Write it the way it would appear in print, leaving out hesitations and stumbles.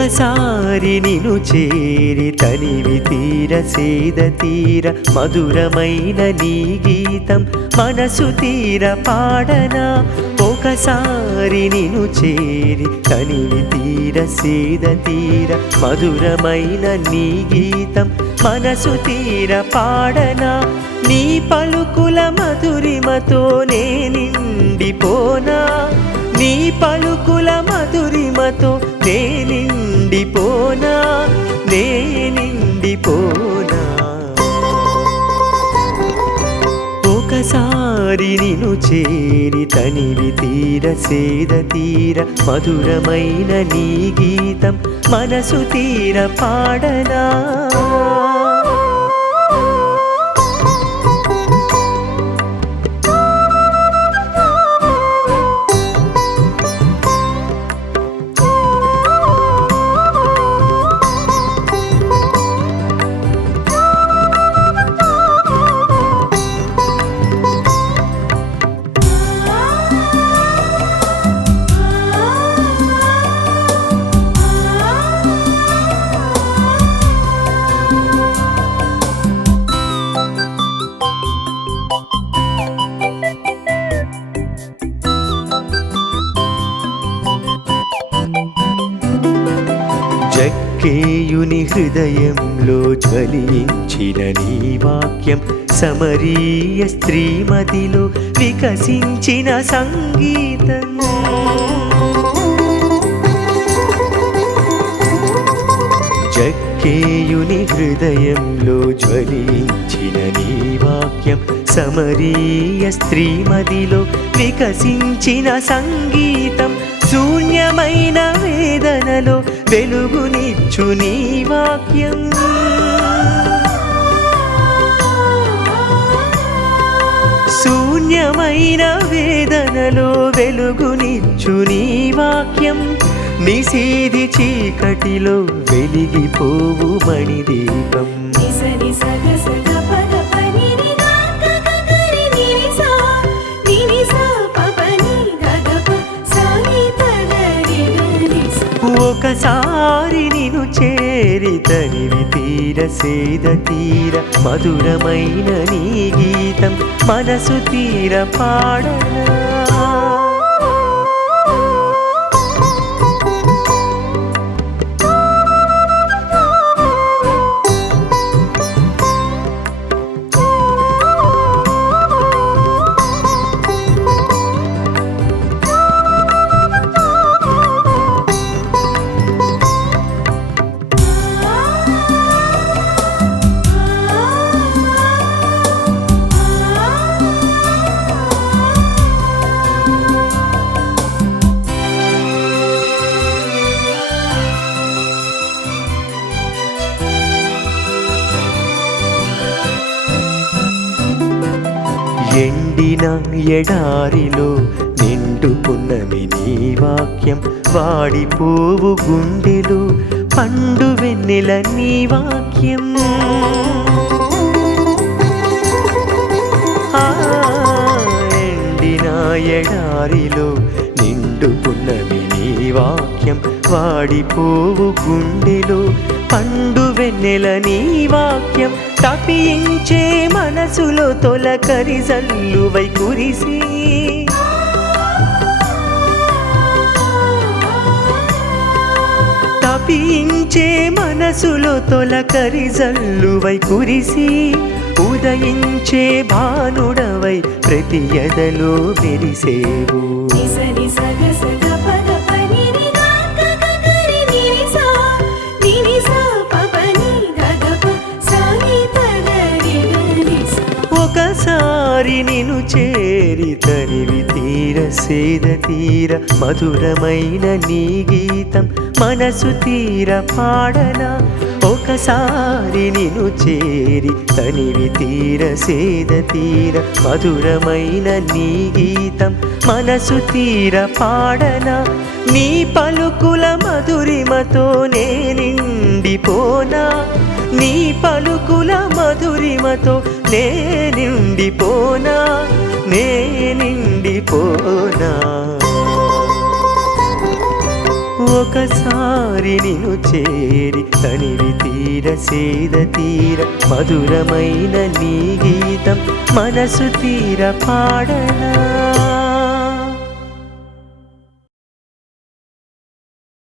ఒకసారి నిను చేరి తనివి తీర సేద తీర మధురమైన నీ గీతం మనసు తీర పాడనా ఒకసారి నిను చేరి తనివి తీర సేద తీర మధురమైన నీ గీతం మనసు తీర పాడనా నీ పలుకుల మధురిమతో నే నిండిపోనా నీ పలుకుల మధురిమతో నే నిండిపోనా నే నిండిపోనా ఒకసారి నిను చేరి తనివి తీర సేద తీర మధురమైన నీ గీతం మనసు తీర పాడనా జక్కేయుని హృదయంలో జ్వలించిన నీ వాక్యం సమరీయ స్త్రీమతిలో వికసించిన సంగీతం జక్కేయుని హృదయంలో జ్వలించిన నీ వాక్యం సమరీయ స్త్రీమతిలో వికసించిన సంగీతం శూన్యమైన వేదనలో వెలుగునిచ్చు నీ వాక్యం శూన్యమైన వేదనలో వెలుగునిచ్చు నీ వాక్యం నిశీది చీకటిలో వెలిగిపోవు మణిదీపం ఒకసారి నిను చేరి తనివి తీర సేద తీర మధురమైన నీ గీతం మనసు తీర పాడనా ఎండిన ఎడారిలో నిండుకున్నవి నీ వాక్యం వాడిపోవు గుండెలు పండు వెన్నెల నీ వాక్యం ఎండిన ఎడారిలో నిండుకున్నవి నీ వాక్యం వాడిపోవు గుండెలు పండు వెన్నెల నీ వాక్యం తపించే మనసులో తొలకరి జల్లువై కురిసి తపించే మనసులో తొలకరి జల్లువై కురిసి ఉదయించే భానుడవై ప్రతి ఎదలో మెరిసేవు ఒకసారి నిను చేరి తనివి తీర సేద తీర మధురమైన నీ గీతం మనసు తీర పాడనా ఒకసారి నిను చేరి తనివి తీర సేద తీర మధురమైన నీ గీతం మనసు తీర పాడనా నీ పలుకుల మధురిమతో నే నిండిపోనా నీ పలుకుల మధురిమతో నే నిండిపోనా నే నిండిపోనా ఒకసారి నిన్ను చేరి తనివి తీర సేద తీర మధురమైన నీ గీతం మనసు తీర పాడనా